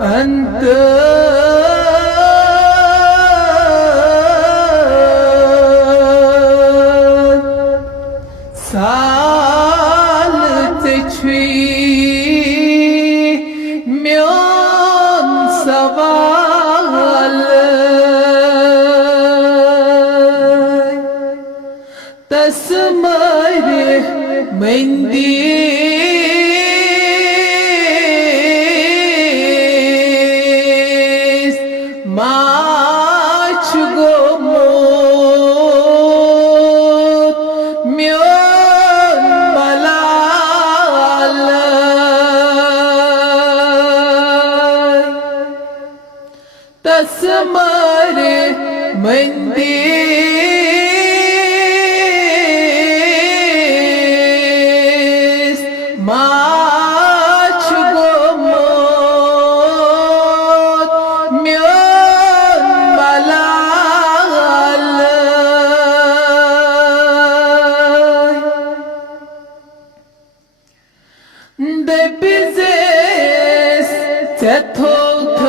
أنت سالتشوي ميون سوال تسمري مندي तस्मरे मंदिस माच गोमोत म्योन मलाल de bizes tethoth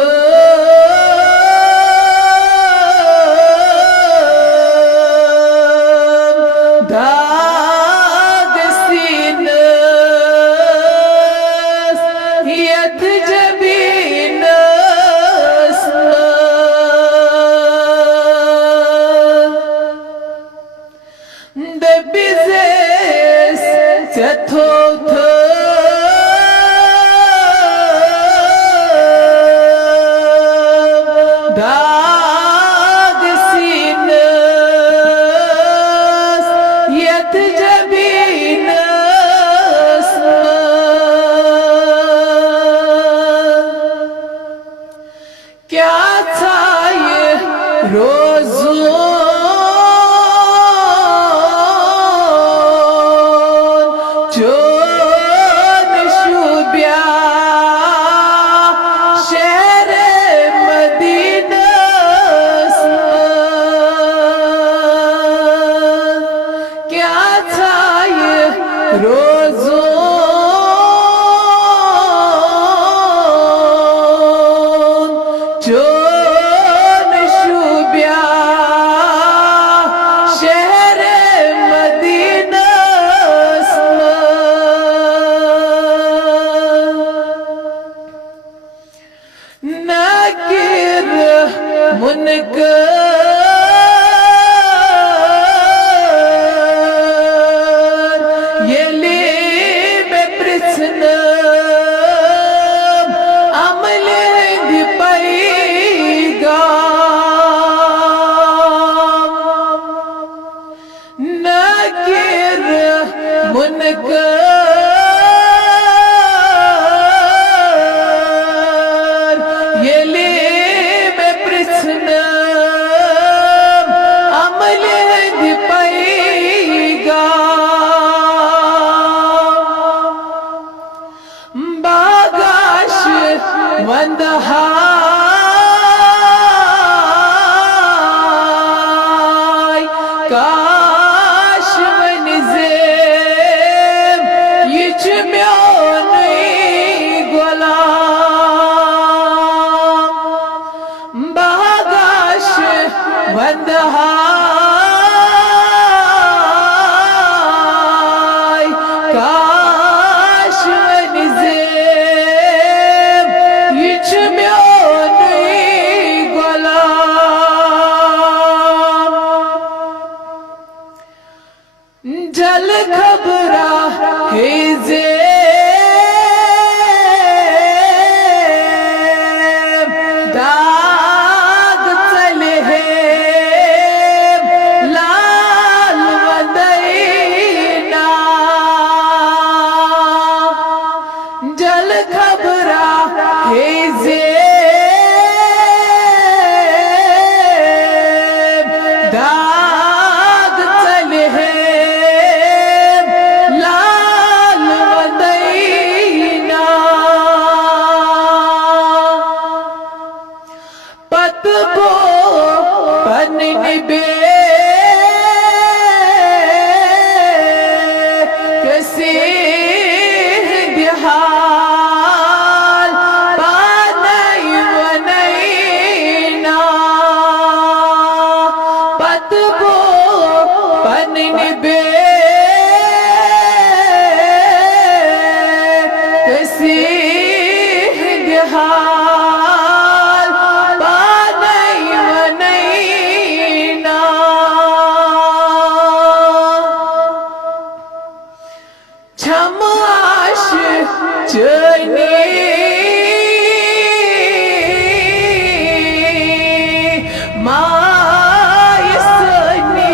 क्या था ये रोज़ों जो नशुबिया शहर मदीना क्या था ये रोज़ों जो नशुबिया शहर मदीना नाकिर मुनकर येली में प्रश्न मुनकर येली में प्रश्न अमले दिपाईगा बागाश वंदहा वंदहाय काश वनिज़ेम यिच म्योनुई गुलाम जल खबरा हेज़े दाग चले लाल मदीना पतबो पन निबे कसे बिहार पान हाल बानई वनैना छमाश चने मायसने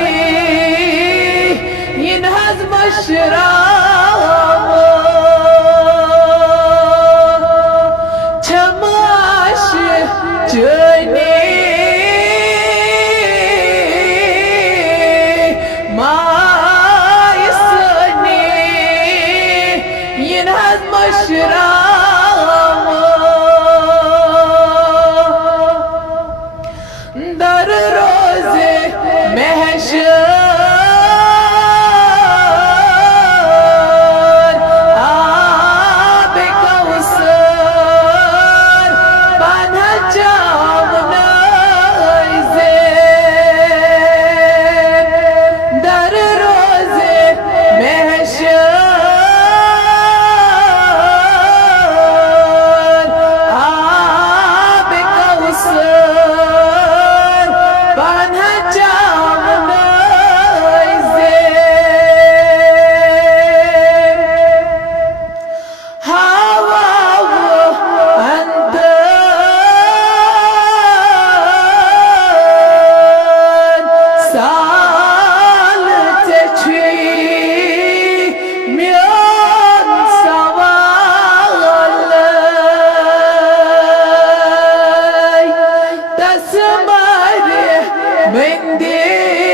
यनहज मशराब छमाश चने मायसने यनहज मशराब दर रोज़े महशर आब कौसर बना जावनाइज़े दर रोज़े महशर आब कौसर बना जावनाइज़े हवा वो अंदर साल चछी म्यान सवाल तस्मर मंदिर